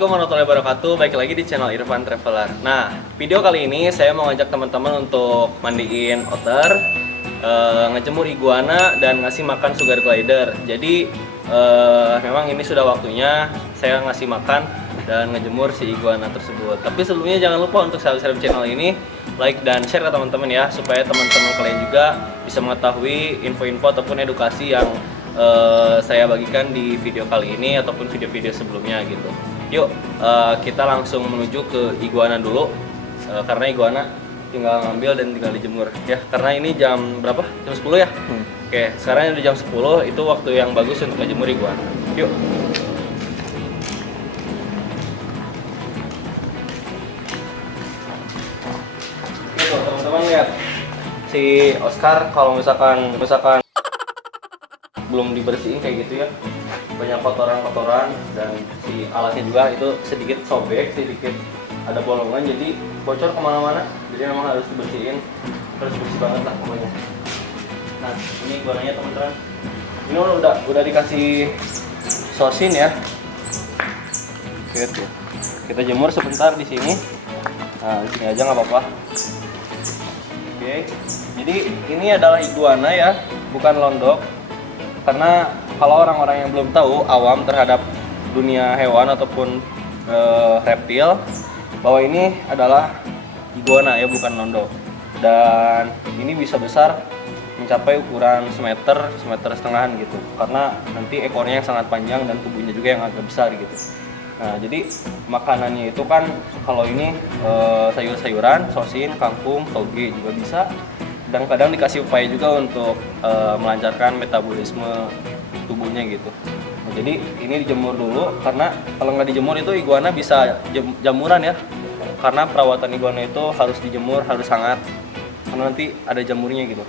Assalamualaikum warahmatullahi wabarakatuh. Baik lagi di channel Irfan Traveler. Nah, video kali ini saya mau ngajak teman-teman untuk mandiin otter, ngejemur iguana, dan ngasih makan sugar glider. Jadi memang ini sudah waktunya saya ngasih makan dan ngejemur si iguana tersebut. Tapi sebelumnya jangan lupa untuk subscribe channel ini, like dan share ke teman-teman ya, supaya teman-teman kalian juga bisa mengetahui info-info ataupun edukasi yang saya bagikan di video kali ini ataupun video-video sebelumnya gitu. Yuk kita langsung menuju ke iguana dulu, karena iguana tinggal ngambil dan tinggal dijemur ya, karena ini jam berapa? Jam 10 ya? Oke, sekarang udah jam 10, itu waktu yang bagus untuk ngejemur iguana. Yuk. Gitu, teman-teman lihat. Si Oscar kalau misalkan belum dibersihin kayak gitu ya, banyak kotoran-kotoran, dan si alatnya juga itu sedikit sobek, sedikit ada bolongan, jadi bocor kemana-mana. Jadi memang harus dibersihin, harus bersih banget lah pokoknya. Nah, ini iguananya teman-teman, ini udah dikasih sosin ya. Oke, kita jemur sebentar di sini. Nah, di sini aja nggak apa-apa. Oke, jadi ini adalah iguana ya, bukan londok. Karena kalau orang-orang yang belum tahu, awam terhadap dunia hewan ataupun reptil, bahwa ini adalah iguana ya, bukan londok. Dan ini bisa besar mencapai ukuran semeter setengahan gitu, karena nanti ekornya yang sangat panjang dan tubuhnya juga yang agak besar gitu. Nah, jadi makanannya itu kan kalau ini sayur-sayuran, sosin, kangkung, toge juga bisa. Dan kadang dikasih upaya juga untuk melancarkan metabolisme tubuhnya gitu. Nah, jadi ini dijemur dulu, karena kalau nggak dijemur itu iguana bisa jamuran ya. Karena perawatan iguana itu harus dijemur, harus hangat, karena nanti ada jamurnya gitu.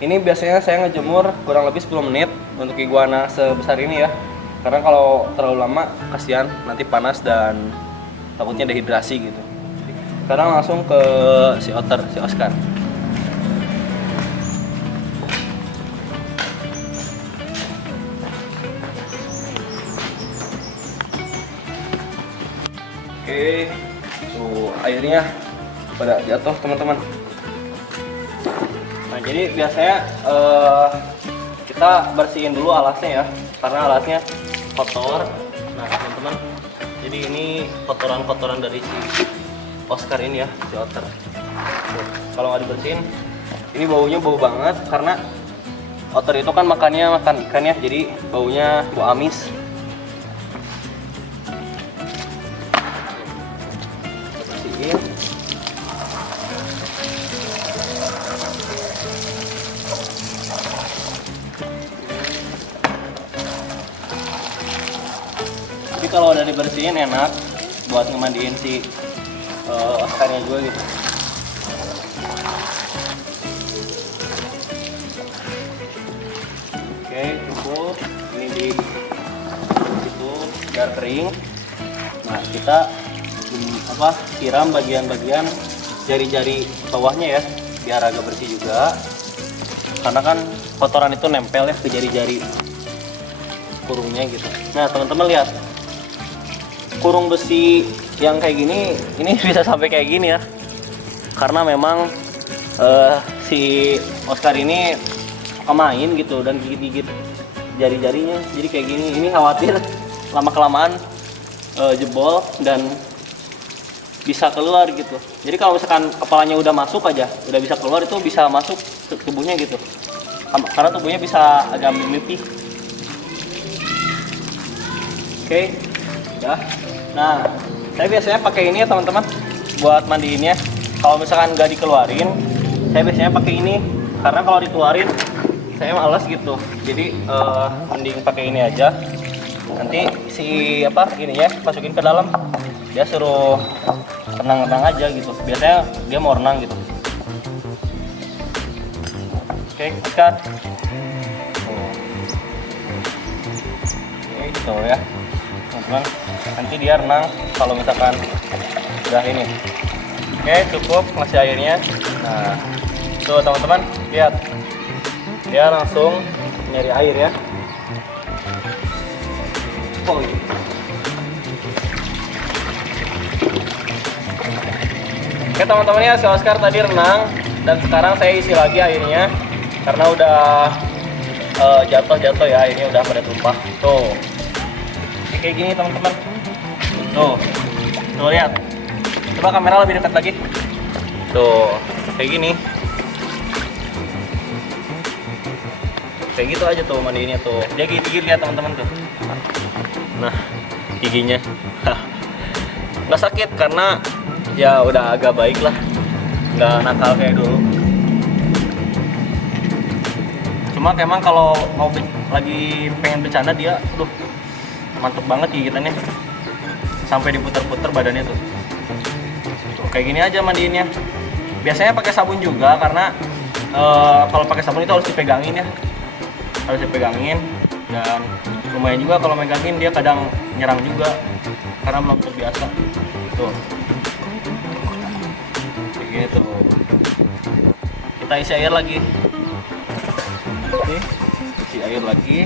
Ini biasanya saya ngejemur kurang lebih 10 menit untuk iguana sebesar ini ya. Karena kalau terlalu lama kasihan, nanti panas dan takutnya dehidrasi gitu. Sekarang langsung ke si otter, si Oscar. Oke, tuh airnya pada jatuh teman-teman. Nah, jadi biasanya kita bersihin dulu alasnya ya, karena alasnya kotor. Nah teman-teman, jadi ini kotoran-kotoran dari si Oscar ini ya, si otter. Kalau nggak dibersihin, ini baunya bau banget, karena otter itu kan makan ikan ya, jadi baunya bau amis. Tapi kalau udah dibersihin enak buat ngemandiin si Oscarnya juga gitu. Oke, cukup. Ini di situ biar kering. Nah, kita siram bagian-bagian jari-jari bawahnya ya, biar agak bersih juga. Karena kan kotoran itu nempel ya ke jari-jari kurungnya gitu. Nah, teman-teman lihat. Kurung besi yang kayak gini, ini bisa sampai kayak gini ya. Karena memang si Oscar ini main gitu dan gigit-gigit jari-jarinya. Jadi kayak gini, ini khawatir lama-kelamaan jebol dan bisa keluar gitu. Jadi kalau misalkan kepalanya udah masuk aja, udah bisa keluar, itu bisa masuk ke tubuhnya gitu. Karena tubuhnya bisa agak mimpi. Oke, udah. Nah, saya biasanya pakai ini ya teman-teman buat mandiinnya. Kalau misalkan nggak dikeluarin, saya biasanya pakai ini, karena kalau dikeluarin saya malas gitu. Jadi mending pakai ini aja. Nanti si ini ya masukin ke dalam, dia suruh renang-renang aja gitu. Biasanya dia mau renang gitu. Oke, Oscar. Oke, gitu ya teman-teman. Nanti dia renang kalau misalkan udah ini. Oke, cukup ngasih airnya. Nah, tuh teman-teman lihat, dia langsung nyari air ya. Oh iya. Oke teman-teman ya, si Oscar tadi renang dan sekarang saya isi lagi airnya karena udah jatuh ya, ini udah pada tumpah. Tuh. Kayak gini teman-teman. Tuh. Tuh lihat. Coba kamera lebih dekat lagi. Tuh, kayak gini. Kayak gitu aja tuh mandiinnya tuh. Dia gigit lihat teman-teman tuh. Nah, giginya. Nggak sakit karena ya udah agak baik lah. Nggak nakal kayak dulu. Cuma emang kalau mau lagi pengen bercanda dia, aduh, mantep banget gigitannya. Sampai diputer-puter badannya tuh. Tuh, kayak gini aja mandiinnya. Biasanya pakai sabun juga karena kalau pakai sabun itu harus dipegangin ya. Harus dipegangin dan lumayan juga kalau megangin dia kadang nyerang juga karena belum terbiasa. Tuh. Kayak gini tuh. Kita isi air lagi. Oke, isi air lagi.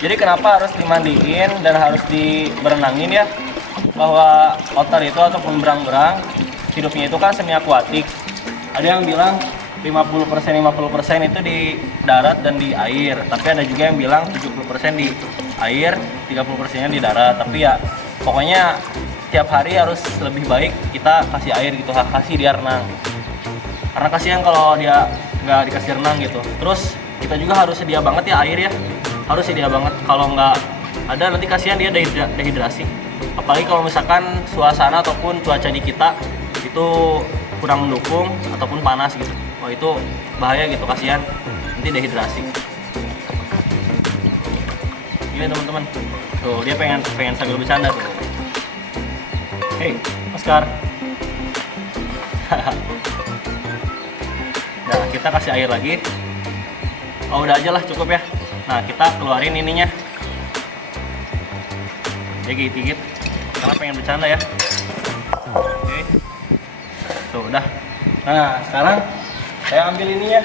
Jadi kenapa harus dimandiin dan harus diberenangin ya? Bahwa otter itu ataupun berang-berang hidupnya itu kan semi akuatik. Ada yang bilang 50% itu di darat dan di air. Tapi ada juga yang bilang 70% di air, 30%-nya di darat. Tapi ya pokoknya tiap hari harus lebih baik kita kasih air gitu, kasih dia renang. Karena kasihan kalau dia nggak dikasih renang gitu. Terus kita juga harus sedia banget ya air ya. Harus sedia banget, kalau nggak ada nanti kasihan dia dehidrasi. Apalagi kalau misalkan suasana ataupun cuaca di kita itu kurang mendukung ataupun panas gitu. Wah itu bahaya gitu, kasihan nanti dehidrasi. Ini teman-teman, tuh dia pengen sambil bercanda tuh. Hey Oscar. Nah kita kasih air lagi. Oh udah aja lah, cukup ya. Nah kita keluarin ininya. Dia gigit-gigit karena pengen bercanda ya. Oke. Tuh udah. Nah sekarang saya ambil ininya.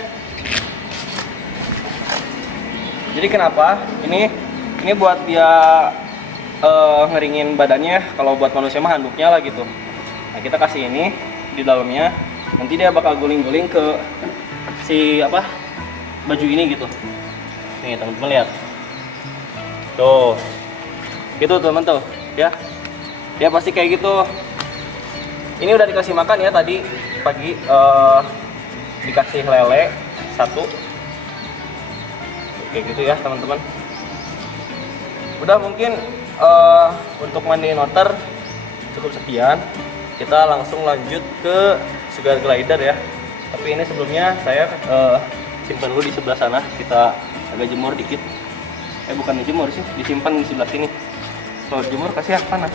Jadi kenapa? Ini buat dia ngeringin badannya. Kalau buat manusia mah handuknya lah gitu. Nah kita kasih ini di dalamnya. Nanti dia bakal guling-guling ke si baju ini gitu. Nih teman-teman lihat. Tuh. Gitu teman tuh, ya. Dia pasti kayak gitu. Ini udah dikasih makan ya tadi pagi, dikasih lele 1. Kayak gitu ya teman-teman. Udah mungkin untuk mandiin otter cukup sekian. Kita langsung lanjut ke sugar glider ya. Tapi ini sebelumnya saya simpan dulu di sebelah sana. Kita agak jemur dikit. Bukan dijemur sih, disimpan di sebelah sini. Kalau jemur kasih panas.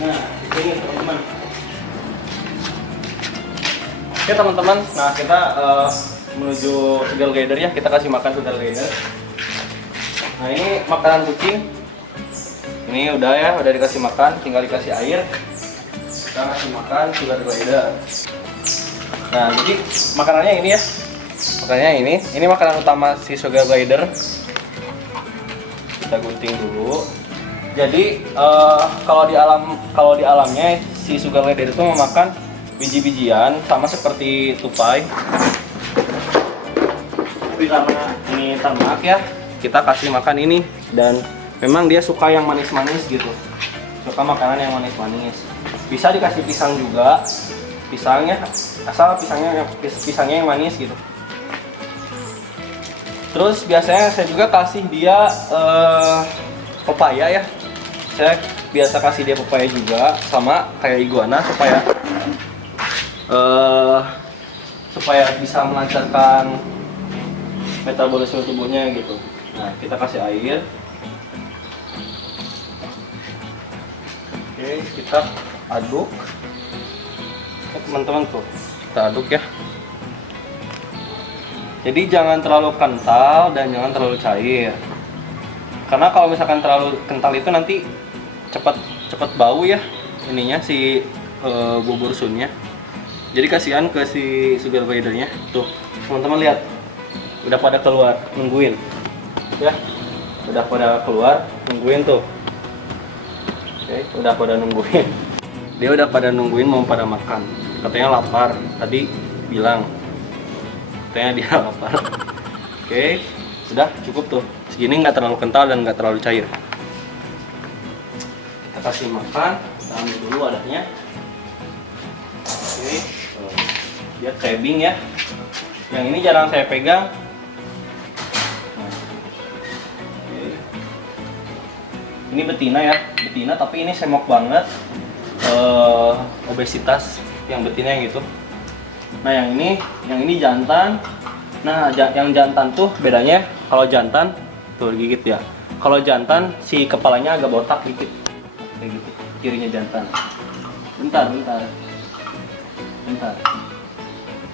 Nah, ini teman-teman. Oke teman-teman, nah kita menuju sugar glider ya. Kita kasih makan sugar glider. Nah ini makanan kucing. Ini udah ya, udah dikasih makan, tinggal dikasih air. Kita kasih makan sugar glider. Nah jadi makanannya ini ya. Makanannya ini makanan utama si sugar glider. Kita gunting dulu. Jadi kalau di alamnya si sugar glider itu memakan biji-bijian sama seperti tupai. Tapi karena ini ternak ya, kita kasih makan ini dan memang dia suka yang manis-manis gitu. Suka makanan yang manis-manis. Bisa dikasih pisang juga. Pisangnya asal pisangnya yang manis gitu. Terus biasanya saya juga kasih dia pepaya ya. Saya biasa kasih dia pepaya juga sama kayak iguana supaya bisa melancarkan metabolisme tubuhnya gitu. Nah kita kasih air. Oke kita aduk. Teman-teman tuh kita aduk ya. Jadi jangan terlalu kental dan jangan terlalu cair. Karena kalau misalkan terlalu kental itu nanti cepat bau ya ininya si bubur sunnya. Jadi kasihan ke si sugar glidernya. Tuh teman-teman lihat. udah pada keluar nungguin ya, udah pada keluar nungguin tuh. Oke, udah pada nungguin. Dia udah pada nungguin mau pada makan. Katanya lapar. Tadi bilang katanya dia lapar. Oke, sudah cukup tuh. Segini nggak terlalu kental dan nggak terlalu cair. Kita kasih makan. Kita ambil dulu wadahnya. Oke, dia crabbing ya. Yang ini jarang saya pegang. Ini betina ya, betina tapi ini semok banget, obesitas yang betina yang itu. Nah yang ini jantan. Nah yang jantan tuh bedanya, kalau jantan tuh gigit ya. Kalau jantan si kepalanya agak botak dikit, kayak gitu. Kirinya jantan. Bentar.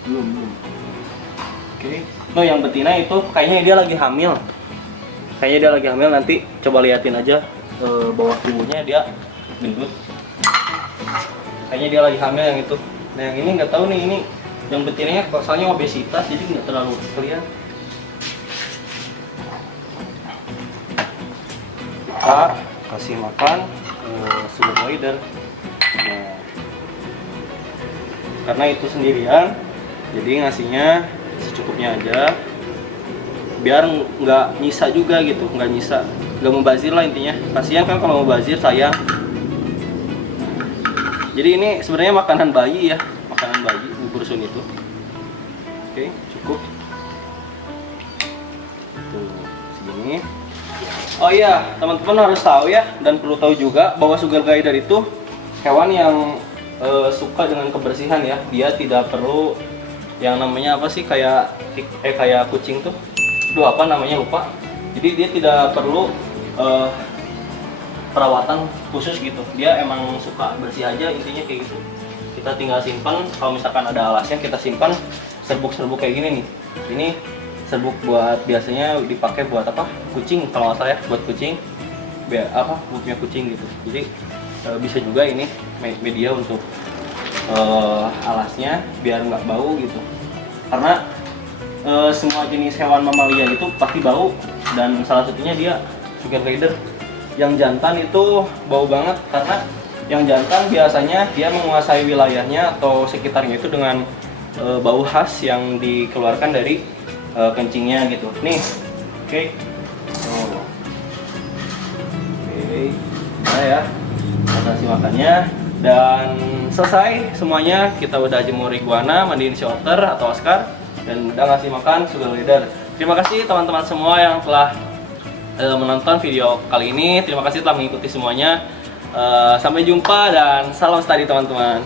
Belum. Oke. No yang betina itu kayaknya dia lagi hamil. Nanti coba liatin aja. Bawah tubuhnya dia gendut, kayaknya dia lagi hamil yang itu. Nah yang ini nggak tahu nih, ini yang betinanya soalnya obesitas jadi nggak terlalu kelihatan. Kita kasih makan sugar glider. Nah, karena itu sendirian jadi ngasihnya secukupnya aja biar nggak nyisa juga gitu, nggak mubazir lah intinya. Kasihan kan kalau mubazir, sayang. Jadi ini sebenarnya makanan bayi ya, bubur sun itu. Oke, cukup tuh segini. Oh iya, teman-teman harus tahu ya, dan perlu tahu juga bahwa sugar glider itu hewan yang suka dengan kebersihan ya. Dia tidak perlu yang namanya apa sih, kayak kucing tuh, apa namanya lupa. Jadi dia tidak perlu perawatan khusus gitu. Dia emang suka bersih aja intinya kayak gitu. Kita tinggal simpan, kalau misalkan ada alasnya kita simpan. Serbuk-serbuk kayak gini nih. Ini serbuk buat biasanya dipakai buat apa? Kucing kalau nggak salah ya, buat kucing. Buknya kucing gitu. Jadi bisa juga ini media untuk alasnya biar nggak bau gitu. Karena semua jenis hewan mamalia itu pasti bau, dan salah satunya dia sugar glider. Yang jantan itu bau banget karena yang jantan biasanya dia menguasai wilayahnya atau sekitarnya itu dengan bau khas yang dikeluarkan dari kencingnya gitu. Nih, oke. Nah ya, kasih makannya dan selesai semuanya. Kita udah jemur iguana, mandiin si otter atau Oscar, dan udah ngasih makan sugar glider. Terima kasih teman-teman semua yang telah menonton video kali ini. Terima kasih telah mengikuti semuanya. Sampai jumpa dan salam study teman-teman.